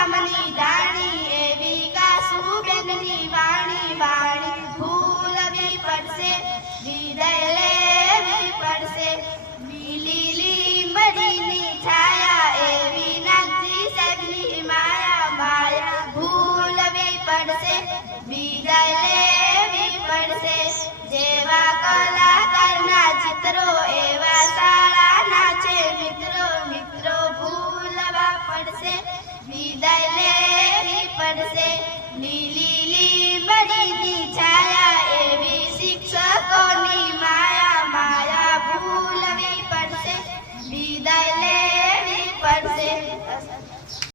ગામની ધાણી એવી કાસુબેનની વાણી વાણી ભૂલવી પડશે વિદાય લેવી પડશે લીલી મડીની છાયા એવી નાગજી સાહેબની માયા માયા ભૂલવી પડશે વિદાય લેવી પડશે જેવા કલાકારના ચિત્રો એવા શાળાના છે મિત્રો મિત્રો ભૂલવા પડશે વિદાય લેવી પડશે લીલી મડીની છાયા એવી શિક્ષકોની માયા માયા ભૂલવી પડશે વિદાય લેવી પડશે